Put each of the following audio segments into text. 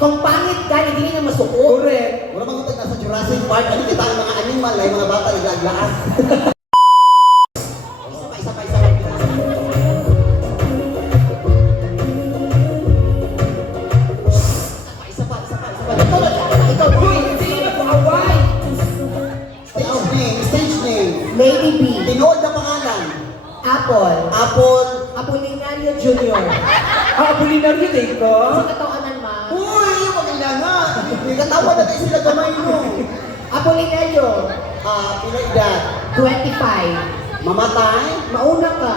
kung pangit ka, hindi na masuko. Correct. Wala bang utag nasa Jurassic Park? Ano kita ang mga animal ay mga bata naglaaglaan? Isa pa. Ikaw, hindi na po away. Stage name. Lady B. Tinood na pangalan. Apple. Apolinario Jr. Apolinario din ko? Sa katawanan ma. Uy, magkailangan. May katawa na kayo sila gamay no. Apolinario. Pila edad? 25. Mamatay? Mauna ka.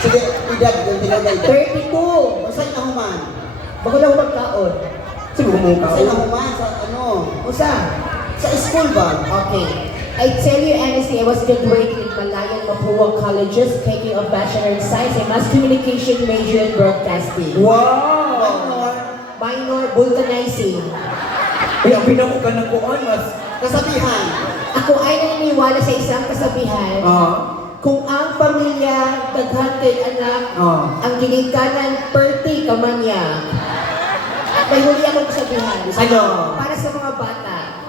Sige, edad yung tinood na edad. 32. Masay na human. Bako lang magkaon. Siguro mo ka. Masay na human sa ano? Usa. Sa school ba? Okay. I tell you honestly, I was graduating in Malayan Mapua Colleges, taking a Bachelor in Science and Mass Communication major in Broadcasting. Wow! Minor vulcanizing. Ay, ang pinako ka ng kuan, mas... Kasabihan. Ako ay naniniwala sa isang kasabihan. Kung ang pamilya daghan kay anak, ang ginikanan perti kamanya. May huli akong kasabihan. Ano? Para sa mga bata.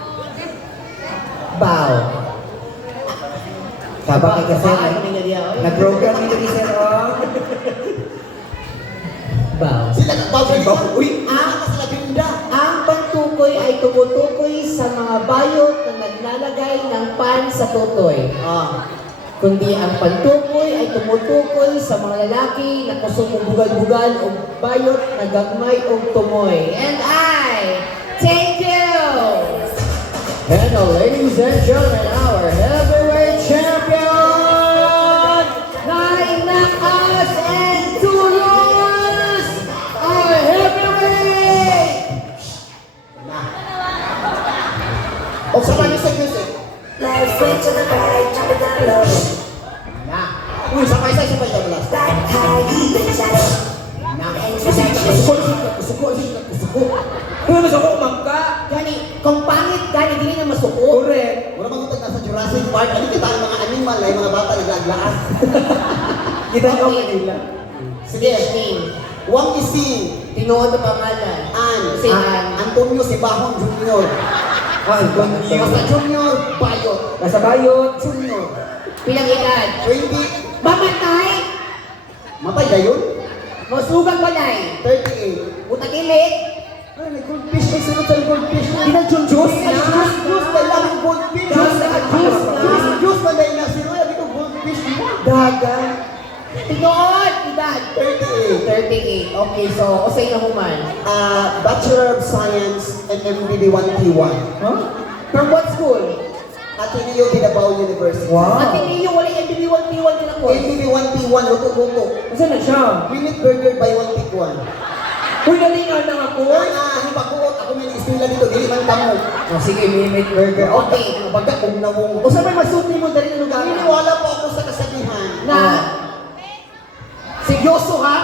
Bow. Sabak ka kasi, nag-program nito ni Sir O. Bow. Sila nagbabaw. Uy! Sila binda. Ang pagtukoy ay tumutukoy sa mga bayot na naglalagay ng pan sa tutoy. Kundi ang pagtukoy ay tumutukoy sa mga lalaki na kusumubugal-bugal o bayot na gagmay o tumoy. And I thank you! And ladies and gentlemen, our heavyweight champion, 9 knockouts and 2 losses, our heavyweight! O sa mga music. Let's swing to the right, jump it down low. Uy, sabay ka last. Back high, bitch, Kusuko. Kung mas ako umangka. Gani, kung pangit ka, hindi na masuko. Correct. Wala bang utag nasa Jurassic Park? Ano kita ang mga animal ay mga bata naglaaglaan? Kita ko kanila. Sige. Name. Wang Ising. Tinood na pangalan. Si Antonio Sibahon Jr. Antonio. Basta Junior Bayot. Nasa bayot. Junior. Pilang edad. 20. Mamatay! Matay na yun? Masugang balay. 38. Utakilit. Ay, may goldfish. May sunod sa goldfish. Juice Ay, juice. Dahil ang goldfish. Juice. Dahil na siro. Sabi ko goldfish. Dagan. Tinood! Edad. 38. 38. Okay, so, usay na human. Bachelor of Science and MBB 1T1. Huh? From what school? Ateneo Ginabao University. Wow. At hindi yung wala yung MBB1P1 nila ko. MBB 1T1, luto-luto. Saan na siya? Minute burger by 1 pick 1. Uy, nalingan na ako. Ano ba kuot? Ako may istorya dito, dili man kamo. Oh, sige, mimit burger. Okay, pagka kung nawong. O saan may masuti mo dali ng lugar? Naniniwala po ako sa kasabihan. Na? Seryoso ha?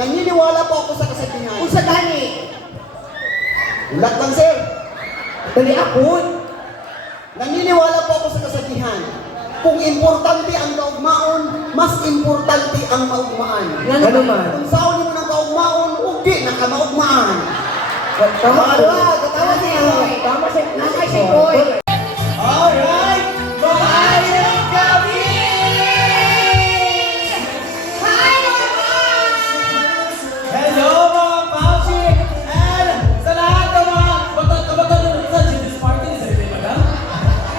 Naniniwala po ako sa kasabihan. Kung sa gani? Ulat lang, sir. Dali ako. Naniniwala po ako sa kasabihan. Kung importante ang kaugmaon, mas importante ang maugmaan. Ano man? Kung saan mo ng kaugmaon, hindi na ka maugmaan. Tama ako. Katawa siya. Tama siya. Nakay si Boy. Alright! Maayong gabi! Hi! Hello mga Pauchi! And sa lahat ng mga kabataan sa Genius Party, sa ito madam.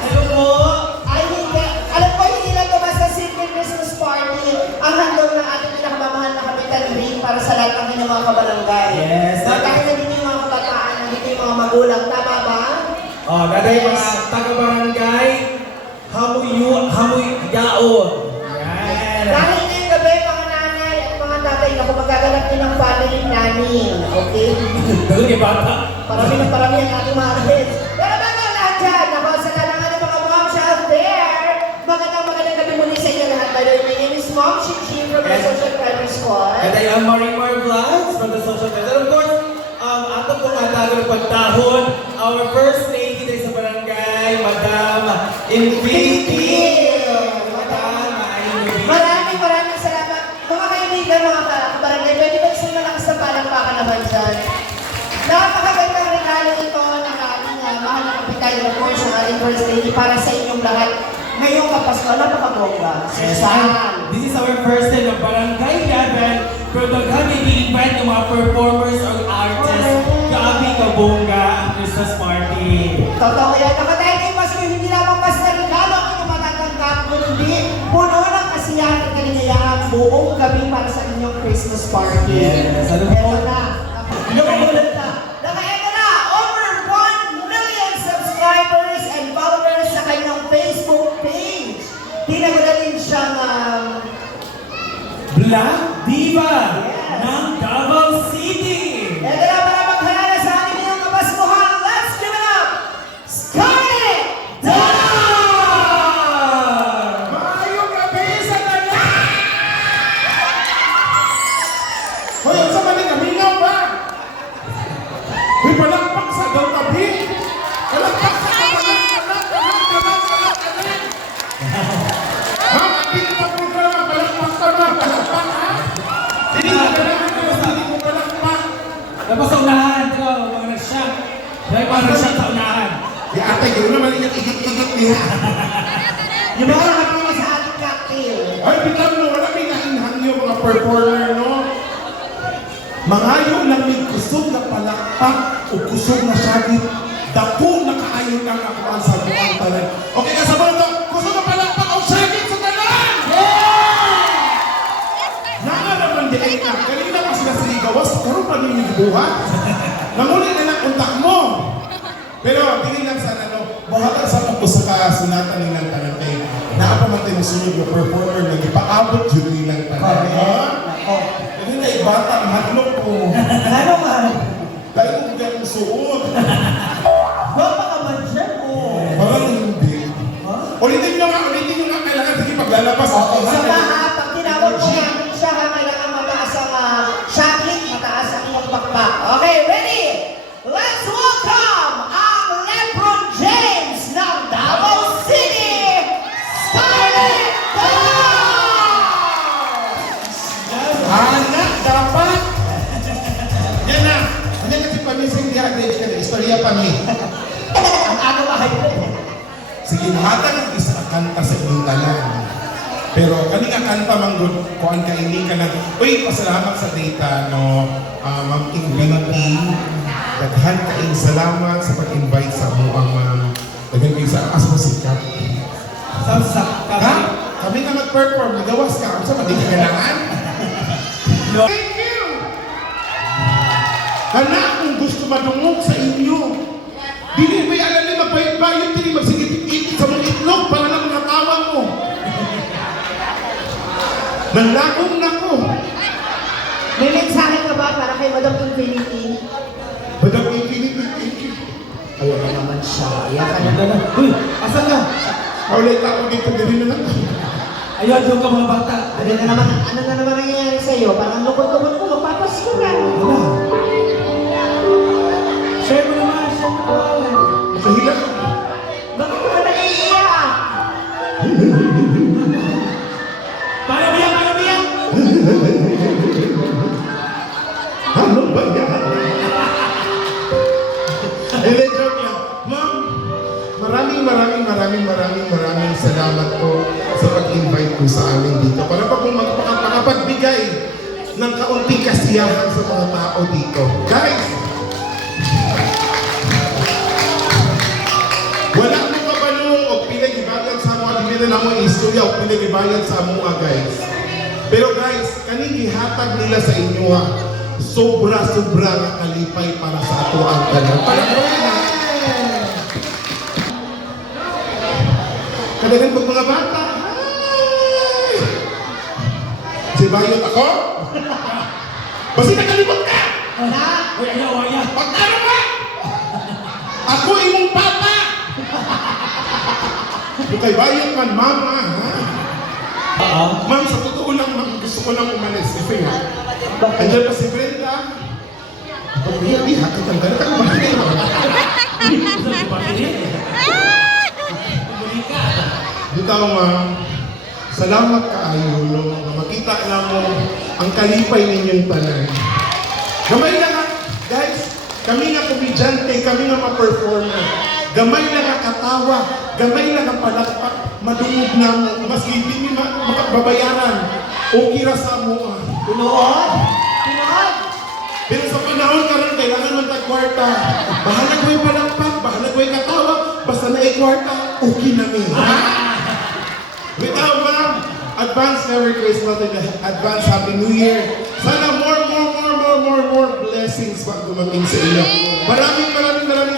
Hello po! Ay, hindi. Alam ko, hindi lang ito basta simple Christmas party. Ang handog ng ating pinakamamahal na Kapitan Ring para sa lahat ng inyong mga kabarangay. Yes. Dahil nandito yung mga kabataan, nandito yung mga magulang. Tama ba? Oh, daday mga taga-barangay, hamoy yaon. Yan. Dahil ngayong gabi, mga nanay at mga tatay, naku, magaganap din ng family planning. Okay? Dalo kay bata. Parami ng parami ang ating mga kids. Pero bago ang lahat dyan, naku, sa lalangan ng mga moms out there, magandang gabi muli sa inyo lahat. By the way, my name is Mom Chichi from the Social Primary Squad. And I am Marimar Vlogs from the Social Media. And of course, ato po nga tayo pagtahon, our first lady dito sa barangay, Madam Infinity. Madam Infinity. Maraming salamat. Mga kaibigan, mga barangay, pwede ba isang first lady para sa inyong lahat. Ngayong Pasko, napakabongga. Susan. This is our first time ng barangay level. Pero daghan i-invite ng mga performers or artists. Grabe ka bongga ang Christmas party. Totoo yan. Nakatayo kayo Pasko, hindi lamang basta regalo ang inyong matatanggap, kundi puno ng kasiyahan at kaligayahan buong gabi para sa inyong Christmas party. Yes. Ano po? Ito na. Nakagulat na. Nakaeto na. Over 1 million subscribers and followers sa kanyang Facebook page. Tinagura din siyang Black Diva Yes. ng Davao City. Ito na para maghalala sa ating inyong kapaskuhan. Let's give it up! Scarlett Dawn! Maayong gabi sa tanan! Hoy, sa mali kamingaw ba? Hoy, palakpak sa daw tabi! Palakpak sa kanan! Ha? Hindi pa po ka naman palakpak ka na! Palakpak ha? Hindi ka mo palakpak! Tapos sa unahan, ito, mga nag-shock. Dahil mga nag-shock sa unahan. Di ate, yun naman yung igat-igat niya. Yung mga nakapili sa ating cocktail. Ay, biglang no, wala may nainhan yung mga performer, no? Mangayo lang may kusog na palakpak o kusog na syagit. Dako na kaayon ang akuan sa buong tanan. Okay, kasabay ito, kusog na palakpak o syagit sa tanan! Nanga naman di ay na, kanina pa sila sa igawas, karoon pa nyo yung buhat. Nangulit na ng untak mo. Pero tingin lang sana, no, buhatan sa mga sa kasunatan nilang tanan kay naapamatay mo sunod yung performer na ipaabot yun nilang tanan. Ako. Hindi na ibata, matlok ko. Ano nga? Dahil kung hindi akong suot. Baka ka man siya mo. Parang hindi. Ulitin nyo nga, kailangan sige paglalabas. Sa mga, pag tinawag mo namin siya, kailangan mataas ang shocking, mataas ang iyong bakbak. Okay, ready? Let's welcome ang Lebron James ng Davao City, Scarlett Dawn! Anak, dapat! Yan na! Ano kasi pamising di average ka na, istorya pa ni. Ang ano ba kayo? Sige, mahatan ang isa ka kanta sa inyong tanan. Pero kani nga kanta manggod, kuan ka ini ka na, uy, pasalamat sa data, no, Ma'am Infinity. Daghan kaing salamat sa pag-invite sa mo ang daghan kayo sa asma sikat. Sa Ha? Kami nga mag-perform, nagawas ka. Ang sama, di ka kailangan? Thank you! Anak, kung gusto madungog sa inyo, dili ba alam niyo magbayad-bayad, dili magsigit-igit sa mga itlog para na mga tawa mo. Nandagong na ko. May mensahe ka ba para kay Madam Infinity? Badang Infinity, thank you. Ayaw na naman siya. Ayaw ka na. Uy, asan na? Paulit ako dito, dili na lang. Ayun, yung ka mga bata. Ano na naman nangyayari sa'yo? Parang lukot-lukot mo, magpapasko ka. Share mo naman, share mo naman. Nakahila. Bakit ka ba naiiyak? Para biyak, para biyak. Ano ba yan? Hindi, joke lang. Ma'am, maraming salamat po sa pag-invite po sa amin dito. Para pa kung makapagbigay ng kaunting kasiyahan sa mga tao dito. Guys! Wala mo kabalo o pinag-ibayan sa mga dimina na mo istorya o pinag-ibayan sa mga guys. Pero guys, kaning gihatag nila sa inyo ha, sobra-sobra nga kalipay para sa ato ang tanan. Para ko na. Kadagan pag mga bata. Ay! Si Bayot ako? Basta nakalimot ka! Wala. Uy, ayaw, ayaw. Pagkano ka? Ako imong papa! Kay Bayot man, mama, ha? Ma'am, sa totoo lang, ma'am, gusto ko lang umalis. Kasi nga, andyan pa si Brenda. Pag-iyabi, hakatanggal ka naman. Bitaw, ma'am, salamat kaayo, no, na makita na mo ang kalipay ninyong tanan. Gamay na nga, guys, kami nga komedyante, kami nga ma-performer. Gamay na nga katawa, gamay lang ang palakpak, madungog na mo, mas hindi mi makababayaran. Okay ra sa mo. Tunood? Tunood? Pero sa panahon karon kailangan man tag kwarta. Bahala ko'y palakpak, bahala ko'y katawa, basta na kwarta, okay na mi. Without ma'am, advance Merry Christmas and advance Happy New Year. Sana more blessings pag dumating sa inyo. Maraming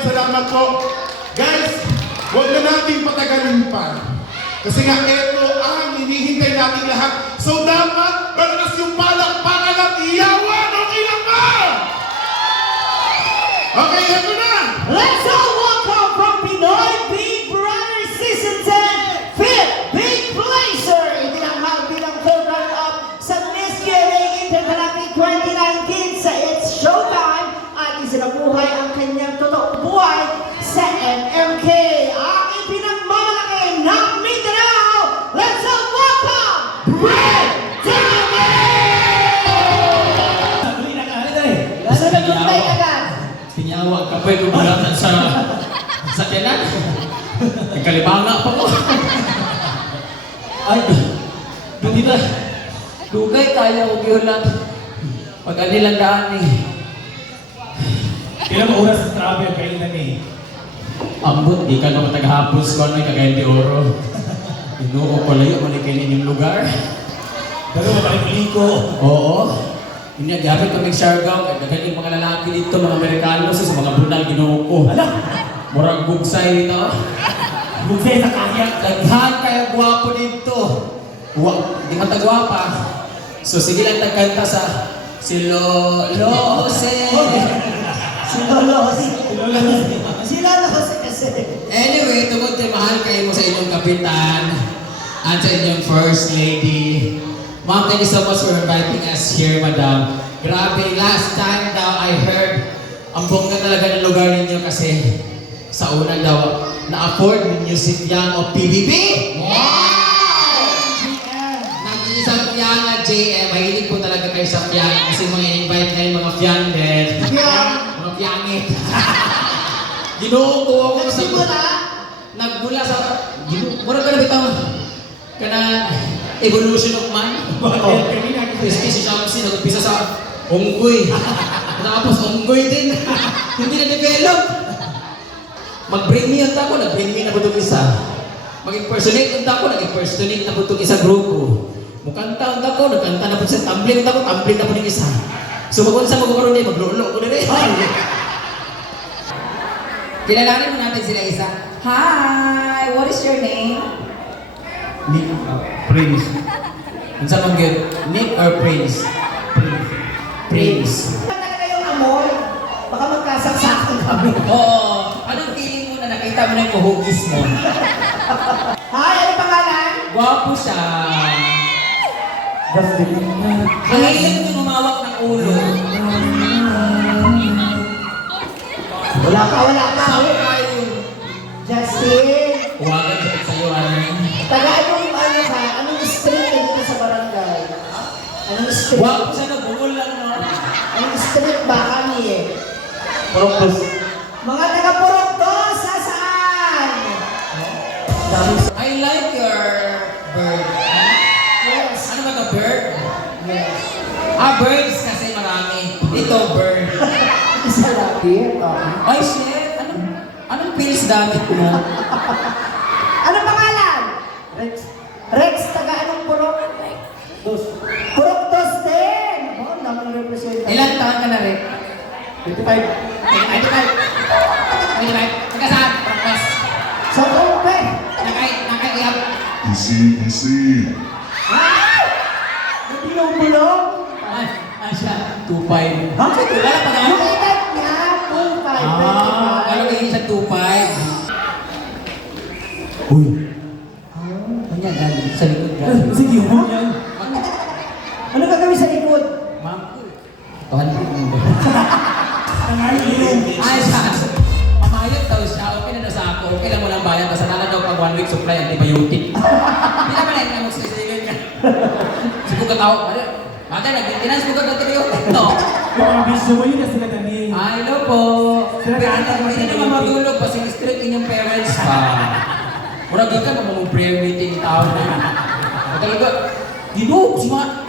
salamat po. Guys, huwag na natin patagalin pa. Kasi nga ito ang hinihintay natin lahat. So dapat, malakas yung palakpakan at iyawan. Okay lang ba? Okay, ito na. Let's all welcome from Pinoy Big Brother Season 10, 5th Big Placer! Itinanghal bilang third runner-up sa Miss GMA Intergalactic 2019 sa It's Showtime at isinabuhay ang kanyang totoong buhay sa MMK. Ang ipinagmamalaki ng Mindanao! Let's all welcome Red Sabi na ka, dali. Lasa na gulay agad! Tinyawa ka pa'y gumulatan sa tiyanan. Nagkalibanga pa ko. Ay, hindi na. Dugay kaya ko giulat. Pag anilang daan eh. Ilang oras sa travel kayo na ni? Ambot, di ka naman taghapos ko ano yung kagayon di oro. Inuo ko layo mo kayo ninyong lugar. Pero mabalik ko. Oo. Hindi, gamit kami Siargao. Nagaling mga lalaki dito, mga Amerikano, sa mga bunal ginuo ko. Ala! Murag bugsay dito. Bugsay sa kaya. Daghan kaya guwapo dito. Di man tagwapa. So sige lang tagkanta sa si Lolo Jose. Si Lolo Jose. Si Lolo Jose kasi. Anyway, tungkol tayo mahal kayo mo sa inyong kapitan at sa inyong first lady. Ma'am, thank you so much for inviting us here, madam. Grabe, last time daw I heard ang bongga talaga ng lugar ninyo kasi sa una daw na-afford ninyo si Piang o PBB. Nag-iisang Piang at JM. Mahilig po talaga kayo sa Piang kasi mga invite na yung mga Piang din. Mga Piangit. Ginoo ko ako sa... Nagbula sa... Mura ka na bitaw. Kana evolution of man. Kasi si Shamsi nag-umpisa sa unggoy. Tapos unggoy din. Hindi na-develop. Mag-bring me ang tako, nag-bring me na po itong isa. Mag-impersonate ang tako, nag-impersonate na po itong isa grupo. Mukanta ang tako, nagkanta na po siya. Tumbling ang tako, tumbling na po ng isa. So mag-unsa magkakaroon din, mag-lolo ko na rin. Kilalanin mo natin sila isa. Hi! What is your name? Nick, Prince. Ang sa mong good? Nick or Prince? Prince. Talaga kayong amor, baka magkasaksakan kami. Oo. Anong feeling mo na nakita mo na yung hugis mo? Hi, ano pangalan? Gwapo siya. Ang hilig mo umawak ng ulo. Wala ka. Sabi kayo. Justin, Huwagan siya sa'yo, ano? taga anong ano ka? Anong street ka dito sa barangay? Anong street? Gwapo siya na bungol lang, no? Anong street ba kami eh? Propos. Mga taga Puroktos, saan? I like your bird. Yes. Ano ba ito, bird? Yes. Birds kasi marami. Ito, bird. Isa lang. Ay, shit! Anong pills gamit mo? Ano pangalan? Rex. Rex, taga anong Purok? Puroktos din! Oh, naman represent. Ilan taon ka na rin? 25. 25. Taga saan? Propos. Sa Pompe! Nakaiyak. Easy. Nabulong-bulong! Ay, siya. 2.5. Ha? Wala pa Yung nga. edad niya, 25. Ano kayo sa 2.5? Uy. Kanya galing. Sa likod galing. Sige, mo yan. Ano gagawin sa likod? Ma'am. Tuhan po mo. Nangayon. Ay, siya. Mamayot daw siya. Okay na daw sa ako. Okay lang mo lang bayan. Basta nala daw pag 1 week supply antibiotic. Hindi naman ay namang sa likod ka. Sigo ka tao. Bagay, nag-maintenance ko ka ng antibiotic. No. Kung ang gusto mo yun na sila dami. Hello po. Sila Pero kanta mo hindi sa naman antibiotic. matulog kasi strict inyong parents pa. Mura gaga pa mga prayer meeting tao na. At talaga, ginuog si mga...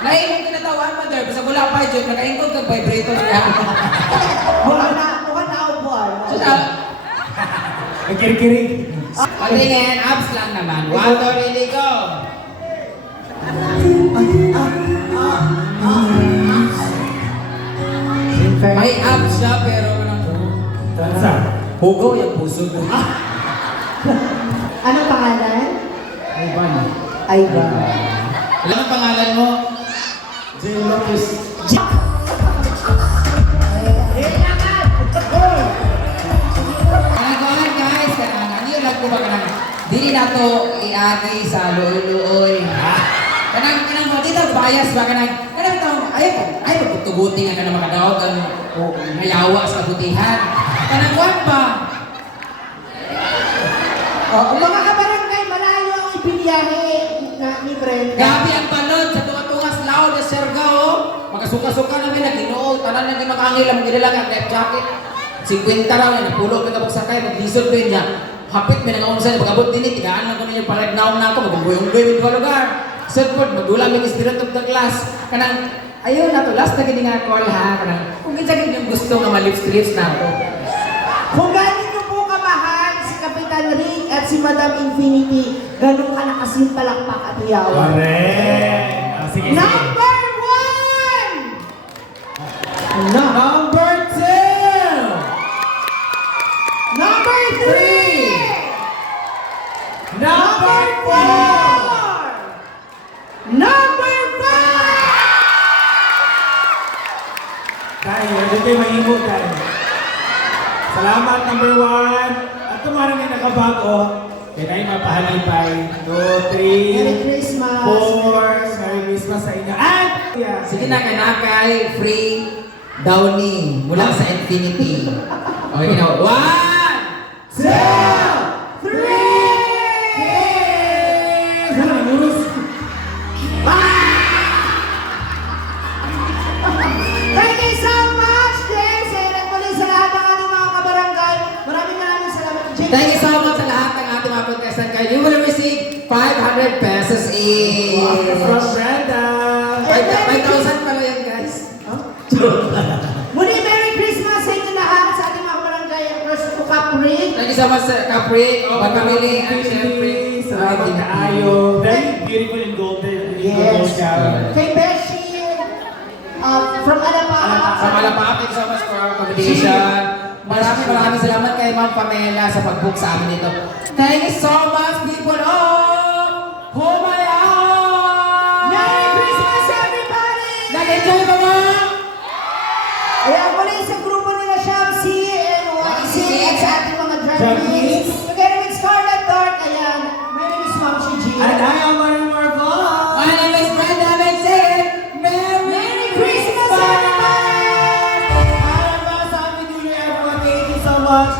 Lain yung kinatawan, mother. Basta wala pa dyan, nakaingkod kang vibrator niya. Mukhang na upuan. So, siya, Nagkirikirig. patingin, abs lang naman. 1, 2, ready, go! May abs siya, pero anong... Tansa. Hugaw yung puso ko. Anong pangalan? Ivan. Ivan. Alam ang pangalan mo? Jane Lopez. Kanagawan guys, kanang ano yung ko ba kanang dili na to iagi sa luoy-luoy. Kanang mo dito bias ba kanang taong ay pagtuguti nga kanang makadawat ang mayawa sa butihan. Kanang wan ba? Oh, mga kabarangay, malayo ang ipiniyahe ni Brenda. Gabi ang balon sa tungas lao de Sergao. Magasuka-suka namin na Ginoo, tanan na makangil ang gidalang ang life jacket. 50 raw na napulo ka tapos sakay maglisod din niya. Hapit may nangaunsa na pagabot din tigaan lang ko ninyo para naon na ako magbuyoy-buyoy sa lugar. Sedpod magdula mi spirit of the class. Kanang ayun na to last na gini nga call ha kanang kung kinsa gid yung gusto nga malips-lips na to. Kung galing niyo po kamahal si Kapitan Rick at si Madam Infinity, ganun ka nakasin palakpak at hiyawan. Correct. Sige, sige. Number 1! Number 2! Number 3! Number 4! Number 5! Tayo, hindi kayo mahimo tayo. Salamat, number 1. At tumarin na nakabago. Kaya tayo mapahalipay. 2, 3, Merry Christmas! 4. Merry Christmas sa inyo. At, yeah. Sige na kanakay free Downy mula sa Infinity. Okay na. 1 2! 3! Sana nangurus. Thank you so much, James! And muli sa lahat ng ating mga kabarangay, maraming salamat, James. Thank you so much sa lahat ng ating mga contestant kayo. You will receive 500 pesos each. From Brenda. 5,000 pala yan, guys. Muli, Merry Christmas sa inyo lahat sa ating mga kabarangay. Of course, to Capri. Thank you so much, Capri, Pagkamili, and syempre, Sa mga kaayo. Very beautiful and golden. Yes. Kay Beshi, from Alapa. Sa Malapap, thank you so much for our accommodation. Maraming salamat kay Ma'am Pamela sa pag-book sa amin dito. Thank you so much, people of Humaya! Merry Christmas, everybody! Nag-enjoy ba mo? Ayan, muli sa grupo nila Shamsi and YC at sa ating mga drag queens. Together with Scarlett Dark, ayan, my name is Ma'am Shiji. And I am Mario Marvel. My name is Brenda Benson. Merry Christmas, everybody! Happy New Year, everyone. Thank you so much.